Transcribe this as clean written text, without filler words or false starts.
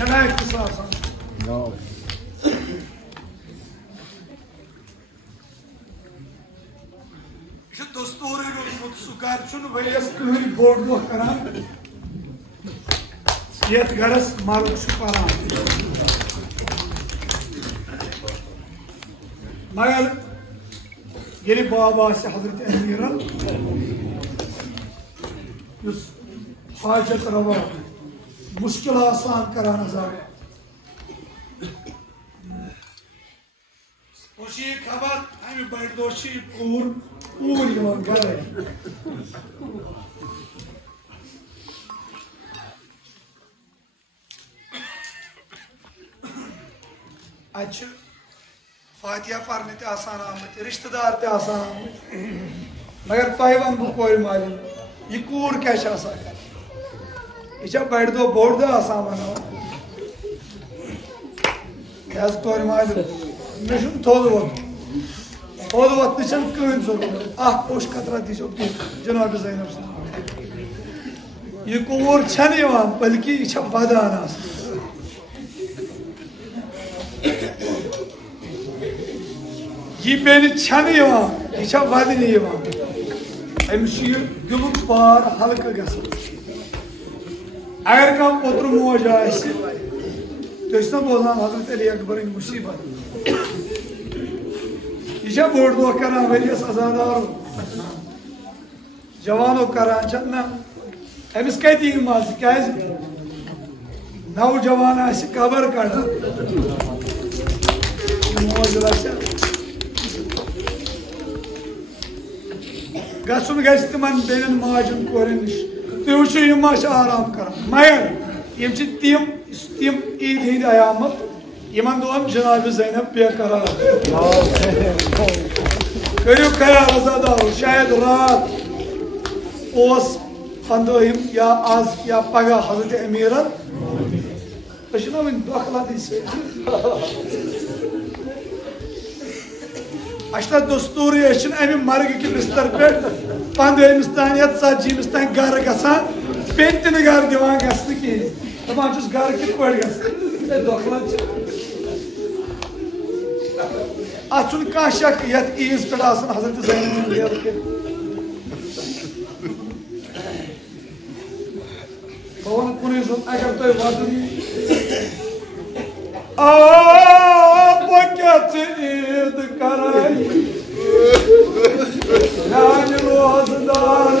Şenek kısarsın. Şu dostları su karşını ve yastığı bordo karan. Yet garas maruk şu karan. Magal yeni babası Hazreti Emir'in yüz hacet rava mushkil asan karan azar. Oşi kabat hami bardoşi uğur yaman gare. Açı Fatiha पढ़ने ते आसान आमत रिश्तेदार ते आसान आमत मगर तोहवन बु कोई मालूम ये कूर क्या आसान ये बड़ दो बोड़ दो आसान बनो क्या तोर मालूम मेशुम थोड़ वत निशन कहीं जरूर आह पोश कतरा दिशो जनाब ज़ैनब से ये कूर छने वां बल्कि ये वदान आस ये बेन छन यह वदन अमिस दिल पार हल्क ग अगर कह पोत्र मोज ना बोलान हजरत अली अकबर मुसीबत यह बोड़ दो करान वलियस अजादारो जवानो करान ना अमिस कत मज क्या नौजवान कबर कड़ान मोज लक्ष्य गसन गस तिमन बेन माजन कोरन नश तुम वो यम आराम कर मगर यम तिम ईद हिंद आयामत यमन दोन जनाब ज़ैनब बेकरार करू ख्याल अजादारो शायद रात ओस 15 या आज या पगह हजरत अमीरन वन दखला अशा दस्तूर अमि मर्ग कि बिस्तर पे 15 तान या 40 तान गर गसान बेन तन गर दिवान गसन कहें दपान गर कित पे दखला अत कह शक ये ईज पे हजरत ज़ैनब बह कुन अगर तुम वदन ईद कर रोजदार